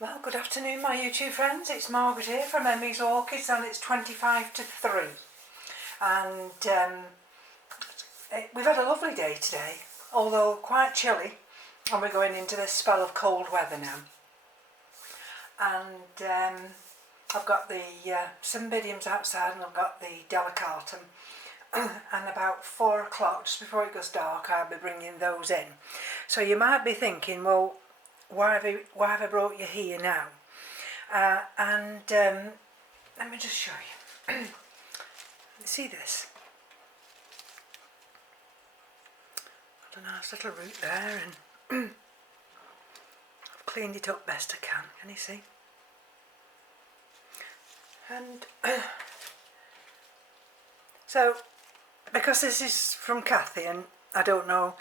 Well, good afternoon my YouTube friends, it's Margaret here from Emmy's Orchids and it's 25 to 3 and we've had a lovely day today, although quite chilly, and we're going into this spell of cold weather now. And I've got the cymbidiums outside and I've got the delicatum, and about 4 o'clock, just before it goes dark, I'll be bringing those in. So you might be thinking, well, why have I brought you here now? Let me just show you. See this? Got a nice little root there, and I've cleaned it up best I can. Can you see? And so, because this is from Kathy, and I don't know,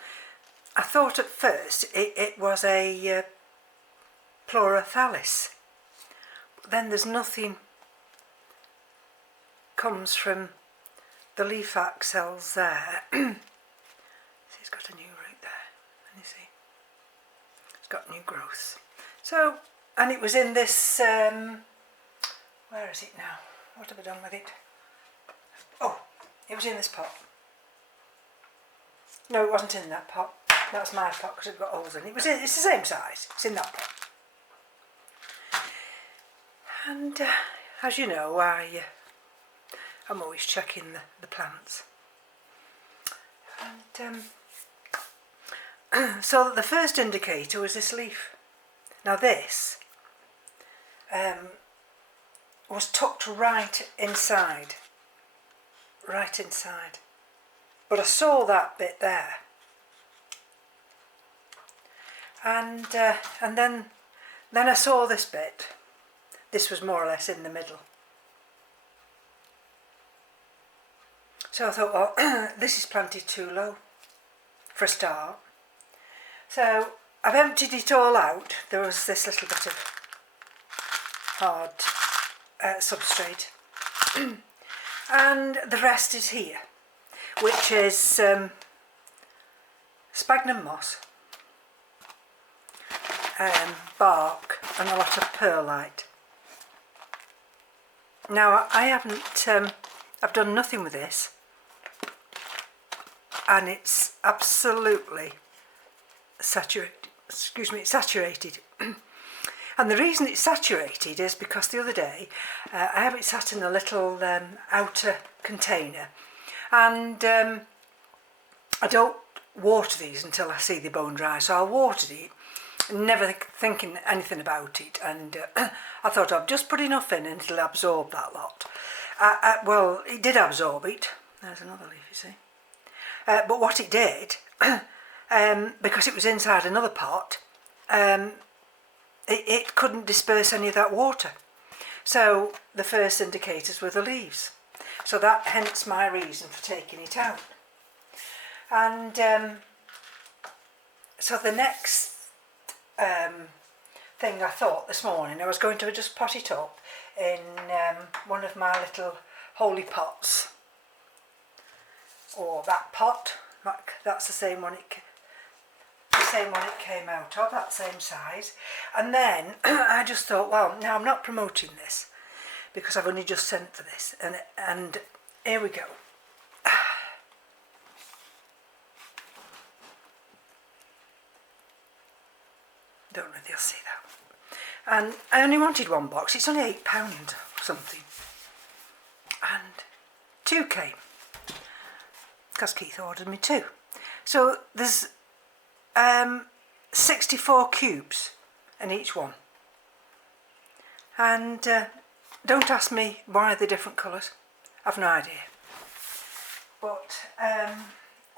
I thought at first it was a Pleurophthalis. Then there's nothing comes from the leaf axils there. See, it's got a new root there, can you see? It's got new growth. So, and it was in this, where is it now? What have I done with it? Oh, it was in this pot. No, it wasn't in that pot. That's my pot because it's got holes in it. It's the same size. It's in that pot. And as you know, I'm always checking the plants. And so the first indicator was this leaf. Now this was tucked right inside. Right inside. But I saw that bit there. And then I saw this bit. This was more or less in the middle. So I thought, well, this is planted too low for a start. So I've emptied it all out. There was this little bit of hard substrate. And the rest is here, which is sphagnum moss, bark and a lot of perlite. Now I haven't, I've done nothing with this, and it's absolutely saturated, it's saturated. And the reason it's saturated is because the other day I have it sat in a little outer container, and I don't water these until I see the bone dry, so I watered it, never thinking anything about it, and I thought I'd just put enough in and it'll absorb that lot. Well, it did absorb it. There's another leaf, you see. But what it did, because it was inside another pot, it couldn't disperse any of that water. So the first indicators were the leaves. So that, hence my reason for taking it out. And so the next thing I thought this morning, I was going to just pot it up in one of my little holy pots, or that pot. That's the same one it came out of, that same size. And then I just thought, well, now I'm not promoting this because I've only just sent for this, and here we go. Don't know if you'll see that. And I only wanted one box. It's only £8 or something. And 2 came. Because Keith ordered me 2. So there's 64 cubes in each one. And don't ask me why they're different colours. I've no idea. But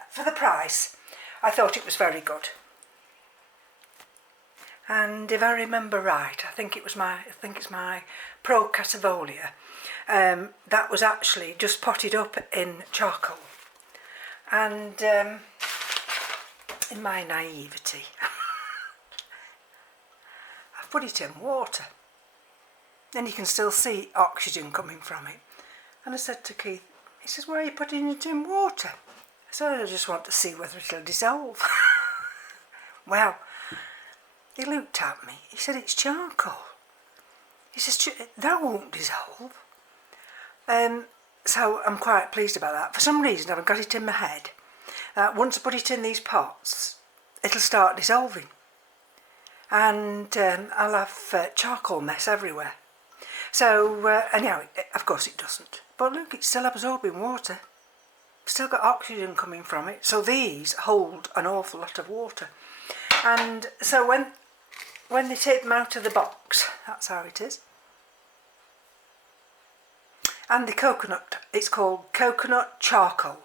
for the price, I thought it was very good. And if I remember right, I think it's my Repotting Masdevallia. That was actually just potted up in charcoal. And in my naivety, I've put it in water. And you can still see oxygen coming from it. And I said to Keith, he says, why are you putting it in water? I said, I just want to see whether it'll dissolve. Well, he looked at me, he said, it's charcoal. He says, that won't dissolve. So I'm quite pleased about that. For some reason I've got it in my head that once I put it in these pots, it'll start dissolving. And I'll have charcoal mess everywhere. So anyhow, of course it doesn't. But look, it's still absorbing water. Still got oxygen coming from it. So these hold an awful lot of water. And so when they take them out of the box, that's how it is. And the coconut, it's called coconut charcoal.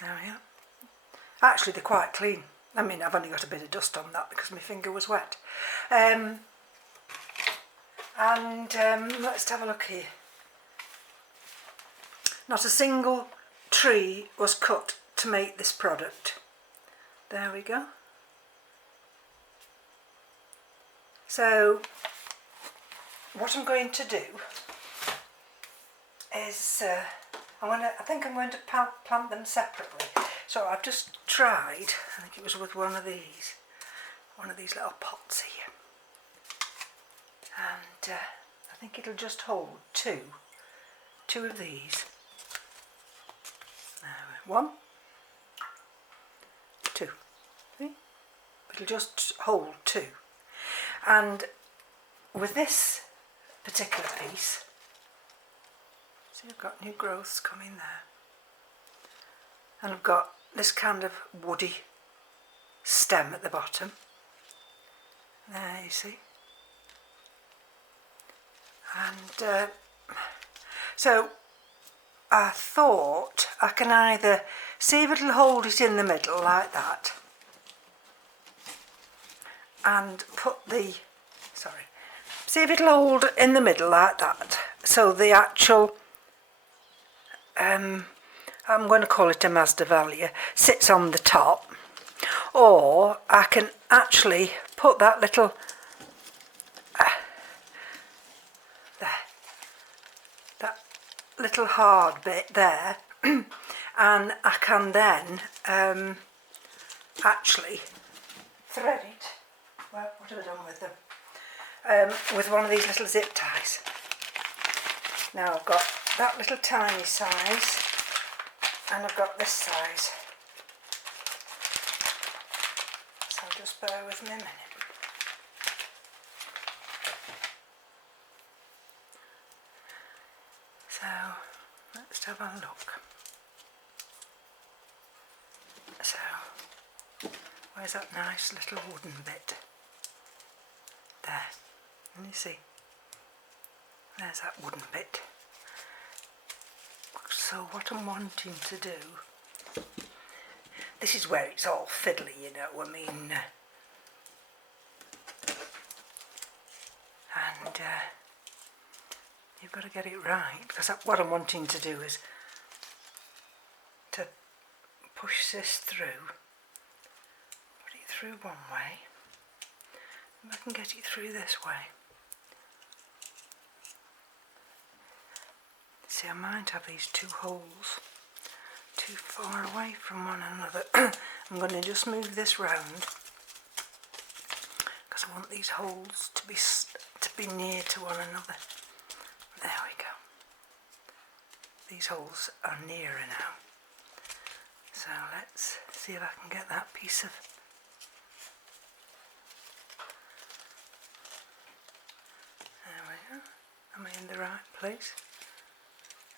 There we are. Actually, they're quite clean. I mean, I've only got a bit of dust on that because my finger was wet. Let's have a look here. Not a single tree was cut to make this product. There we go. So what I'm going to do is I think I'm going to plant them separately. So I've just tried, I think it was with one of these little pots here, and I think it'll just hold two of these. One, two, see? It'll just hold two. And with this particular piece, see, I've got new growths coming there, and I've got this kind of woody stem at the bottom. There, you see. And so I thought I can either see if it'll hold it in the middle like that, and put the, see if it'll hold in the middle like that, so the actual, I'm going to call it a Masdevallia, sits on the top, or I can actually put that little, there, that little hard bit there, and I can then actually thread it. Well, what have I done with them? With one of these little zip ties. Now I've got that little tiny size, and I've got this size. So just bear with me a minute. So let's have a look. So where's that nice little wooden bit? There, can you see? There's that wooden bit. So what I'm wanting to do, this is where it's all fiddly, you know, I mean, and you've got to get it right, because what I'm wanting to do is to push this through, put it through one way, and I can get it through this way. See, I might have these two holes too far away from one another. I'm going to just move this round because I want these holes to be near to one another. There we go. These holes are nearer now. So let's see if I can get that piece of there we go. Am I in the right place?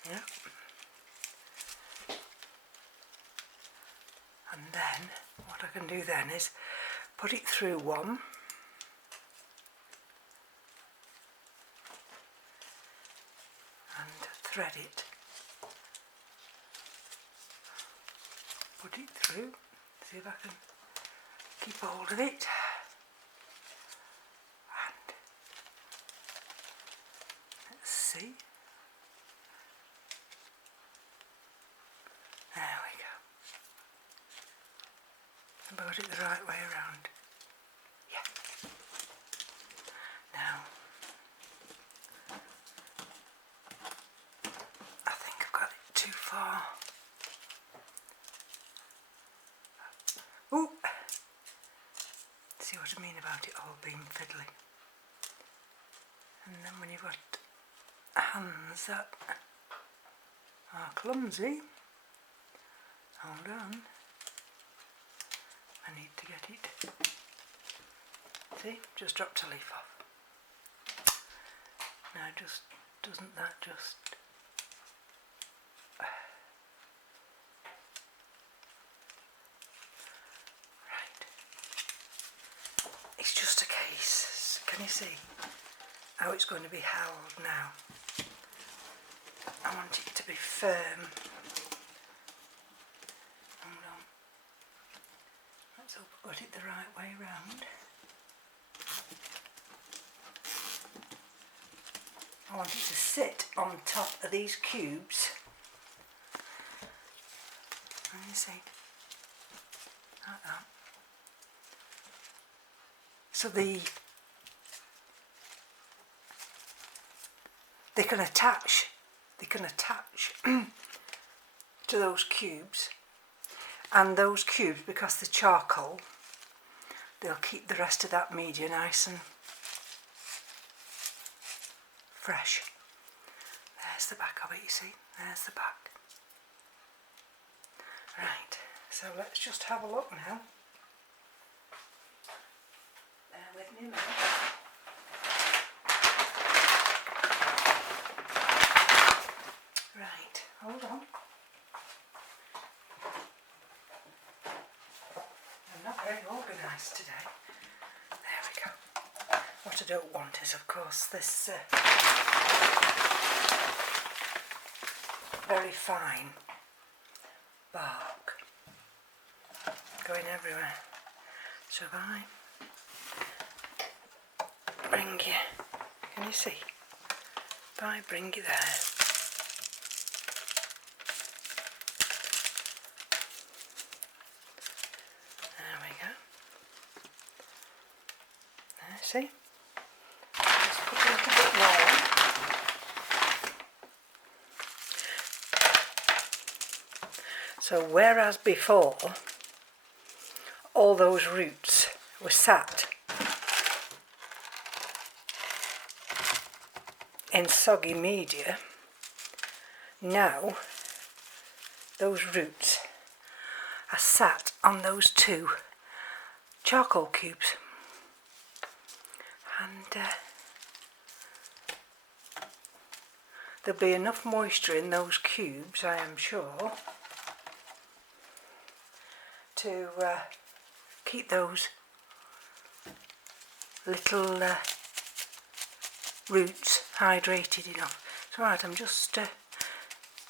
Yeah. And then what I can do then is put it through one, and thread it. Put it through, see if I can keep hold of it. And let's see. There we go. Have I got it the right way around? Yeah. Now, I think I've got it too far. Ooh! See what I mean about it all being fiddly. And then when you've got hands that are clumsy, hold on, I need to get it. See, just dropped a leaf off. Now just, doesn't that just... Right. It's just a case, can you see how it's going to be held now? I want it to be firm. Hold on. Let's hope I got it the right way round. I want it to sit on top of these cubes. Can you see? Like that. So they can attach to those cubes, and those cubes, because they're charcoal, they'll keep the rest of that media nice and fresh. There's the back of it, you see, there's the back. Right, so let's just have a look now. Bear with me a minute. Right, hold on. I'm not very organised today. There we go. What I don't want is, of course, this very fine bark going everywhere. So if I bring you, can you see? If I bring you there, there we go. There, see? Just put a little bit more on. So whereas before all those roots were sat in soggy media, now those roots are sat on those two charcoal cubes, and there'll be enough moisture in those cubes, I am sure, to keep those little roots hydrated enough. So right, I'm just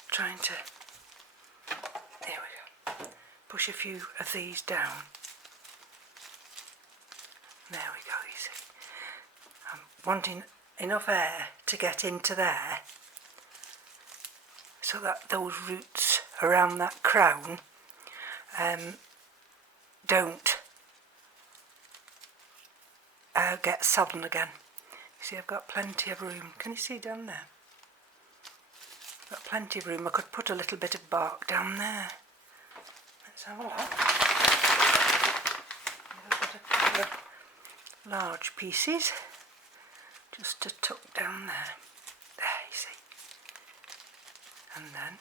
trying to, there we go, push a few of these down. There we go, you see. I'm wanting enough air to get into there so that those roots around that crown don't get sodden again. You see, I've got plenty of room. Can you see down there? I've got plenty of room. I could put a little bit of bark down there. Let's have a look. I've got a couple of large pieces just to tuck down there. There, you see. And then,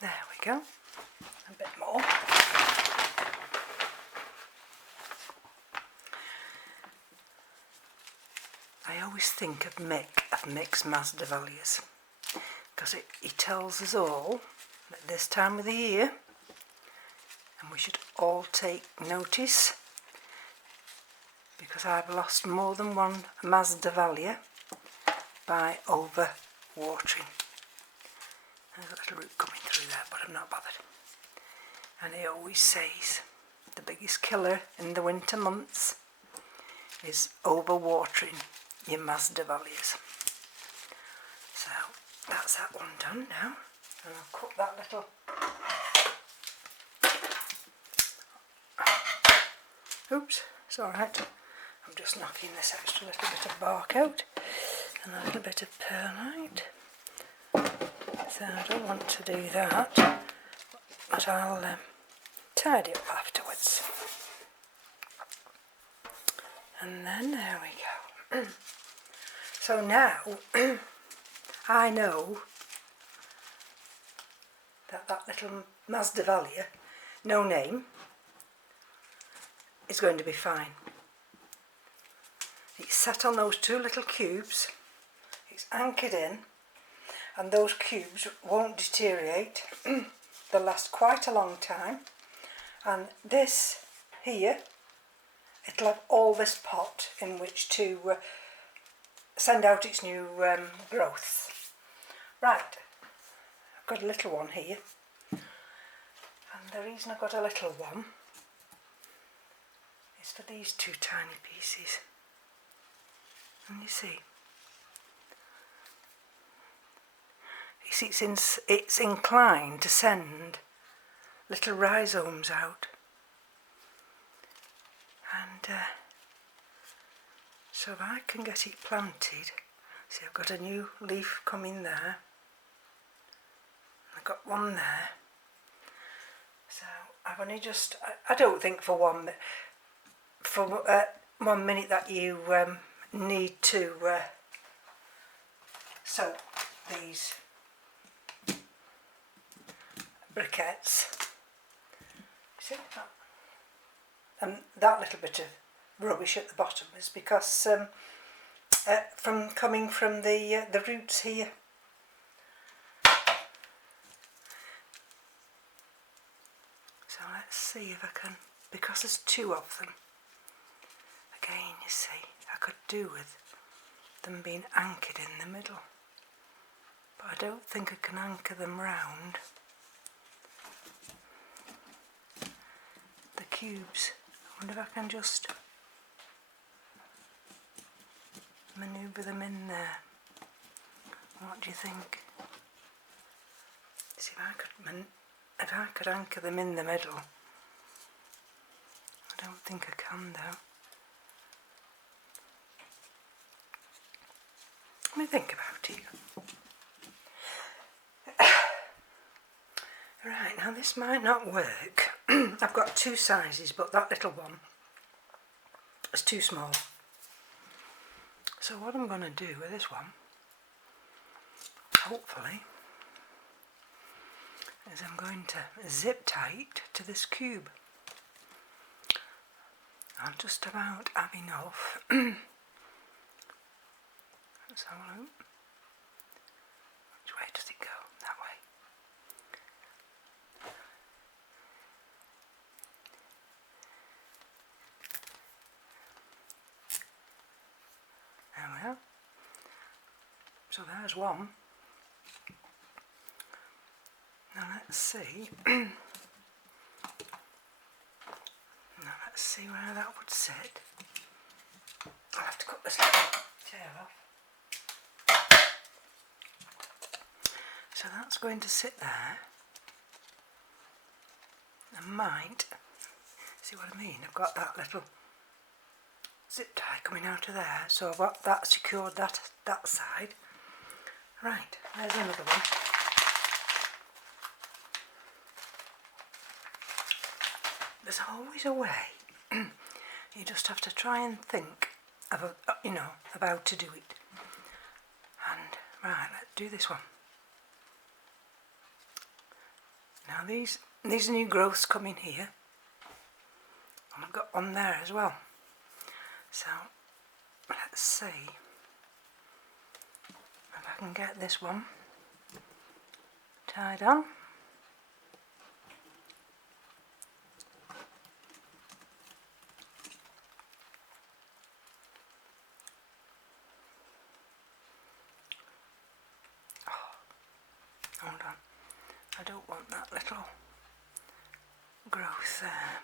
there we go. A bit more. I always think of Mick's Masdevallias, because he tells us all at this time of the year, and we should all take notice, because I've lost more than one Masdevallia by over-watering. There's a little root coming through there, but I'm not bothered. And he always says the biggest killer in the winter months is over-watering your Masdevallias. So that's that one done now. And I'll cut that little... Oops, it's alright. I'm just knocking this extra little bit of bark out and a little bit of perlite. So I don't want to do that, but I'll tidy up afterwards. And then there we So now I know that that little Masdevallia, no name, is going to be fine. It's sat on those two little cubes, it's anchored in, and those cubes won't deteriorate. They'll last quite a long time. And this here, it'll have all this pot in which to send out its new growth. Right, I've got a little one here, and the reason I've got a little one is for these two tiny pieces. And you see, it's inclined to send little rhizomes out, and so if I can get it planted, see, I've got a new leaf coming there, I've got one there, so I've only just, I don't think for 1 minute that you need to soak these briquettes. See that? And that little bit of rubbish at the bottom is because from coming from the roots here. So let's see if I can, because there's two of them. Again, you see, I could do with them being anchored in the middle, but I don't think I can anchor them round the cubes. I wonder if I can just manoeuvre them in there. What do you think? See, if I could anchor them in the middle. I don't think I can though. Let me think about it. Right, now this might not work. I've got two sizes, but that little one is too small. So what I'm going to do with this one, hopefully, is I'm going to zip tie it to this cube. I'll just about have enough. Let's have a look. Which way does it go? That way. There we are. So there's one. Now let's see. Now let's see where that would sit. I'll have to cut this little tail off. So that's going to sit there. I might, see what I mean, I've got that little zip tie coming out of there, so I've got that secured that side. Right, there's another one. There's always a way. You just have to try and think of about to do it. And right, let's do this one. Now these are new growths coming here, and I've got one there as well. So let's see if I can get this one tied on. Hold on, I don't want that little growth there.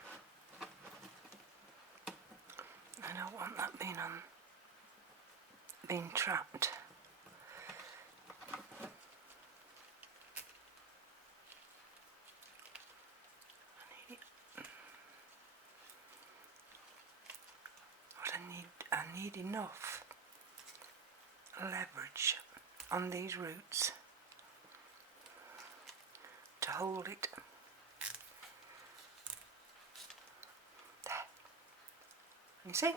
I don't want that being trapped. I need enough leverage on these roots to hold it. There. You see?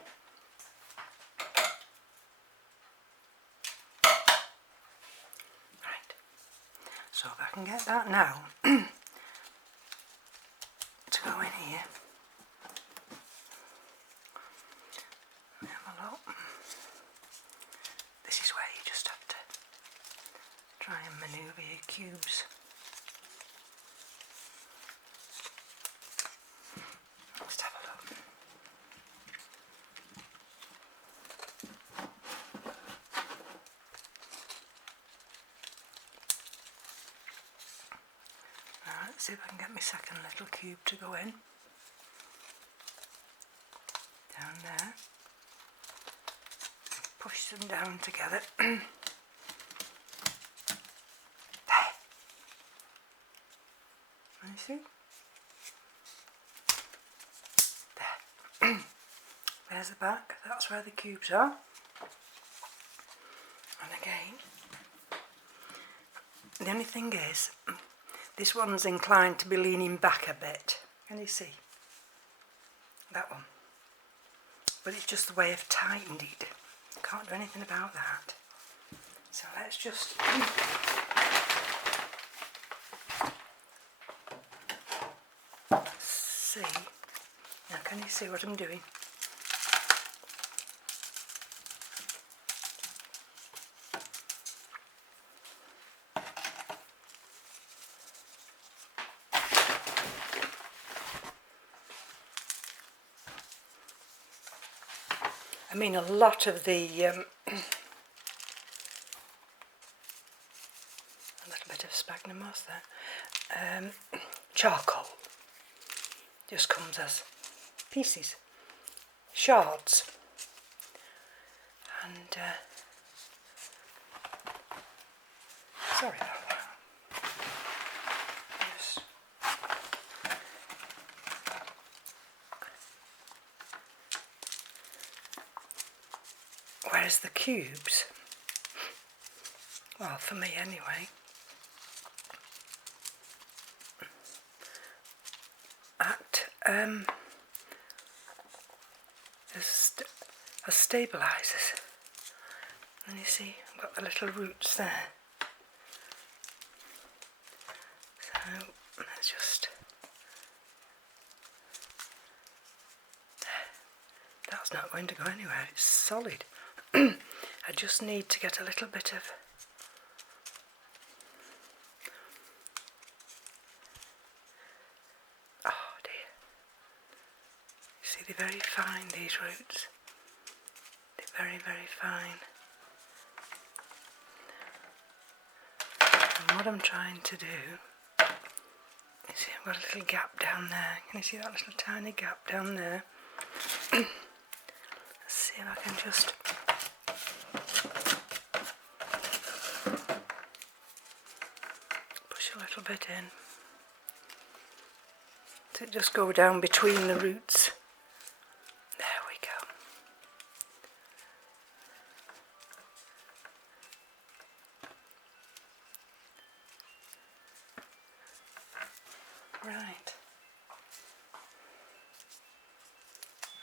can get that now to go in here. Have a look. This is where you just have to try and manoeuvre your cubes. Let's have a look. Now let's see if I can get my second little cube to go in. Down there. Push them down together. There. You see? There. There's the back. That's where the cubes are. And again, the only thing is, this one's inclined to be leaning back a bit. Can you see? That one. But it's just the way I've tightened it. Can't do anything about that. So let's just see. Now can you see what I'm doing? I mean, a lot of the a little bit of sphagnum moss there, charcoal just comes as pieces, shards, and sorry about that. Just whereas the cubes, well, for me anyway, act as stabilisers. And you see, I've got the little roots there. So let's just, that's not going to go anywhere, it's solid. I just need to get a little bit of they're very fine, these roots. They're very, very fine. And what I'm trying to do, you see I've got a little gap down there. Can you see that little tiny gap down there? Let's see if I can just push a little bit in. So it just go down between the roots. Right,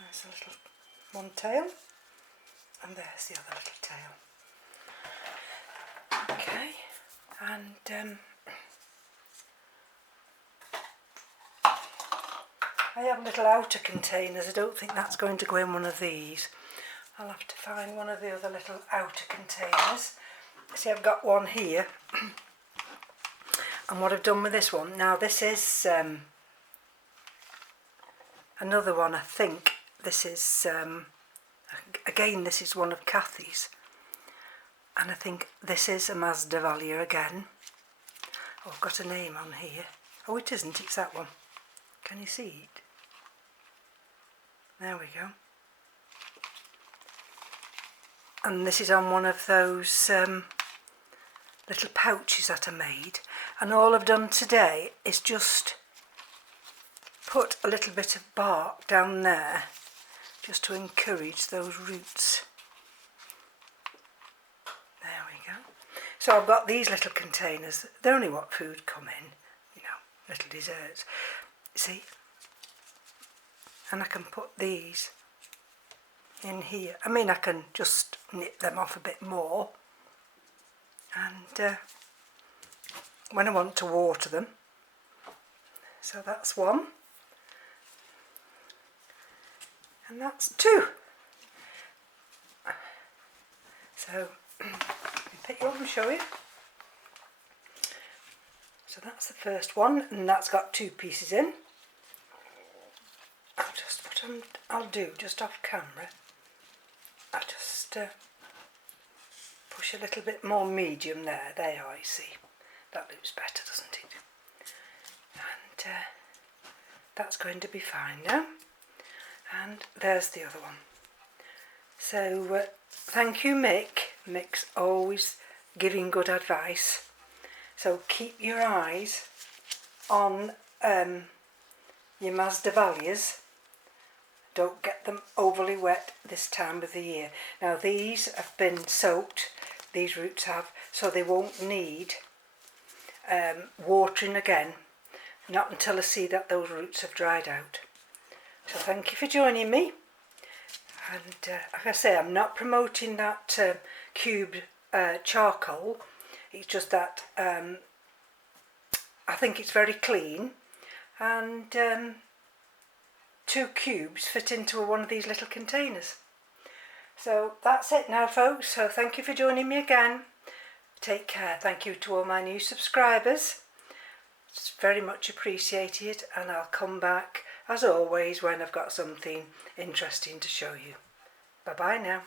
there's a little one tail, and there's the other little tail. Okay, and I have little outer containers. I don't think that's going to go in one of these. I'll have to find one of the other little outer containers. See, I've got one here. And what I've done with this one, now this is another one, I think. This is, again, this is one of Kathy's. And I think this is a Masdevallia again. Oh, I've got a name on here. Oh, it isn't, it's that one. Can you see it? There we go. And this is on one of those little pouches that I made. And all I've done today is just put a little bit of bark down there just to encourage those roots. There we go. So I've got these little containers. They're only what food come in, you know, little desserts. See? And I can put these in here. I mean, I can just nip them off a bit more and when I want to water them. So that's one. And that's two. So, let me pick you up and show you. So that's the first one, and that's got two pieces in. I'll just put them, I'll do just off camera. I'll just push a little bit more medium there. There, I see. That looks better, doesn't it? And that's going to be fine now. And there's the other one. So thank you, Mick. Mick's always giving good advice. So keep your eyes on your Masdevallias. Don't get them overly wet this time of the year. Now these have been soaked, these roots have, so they won't need watering again. Not until I see that those roots have dried out. So thank you for joining me. And like I say, I'm not promoting that cube charcoal. It's just that I think it's very clean, and 2 cubes fit into one of these little containers. So that's it now, folks. So thank you for joining me again. Take care. Thank you to all my new subscribers. It's very much appreciated, and I'll come back as always when I've got something interesting to show you. Bye bye now.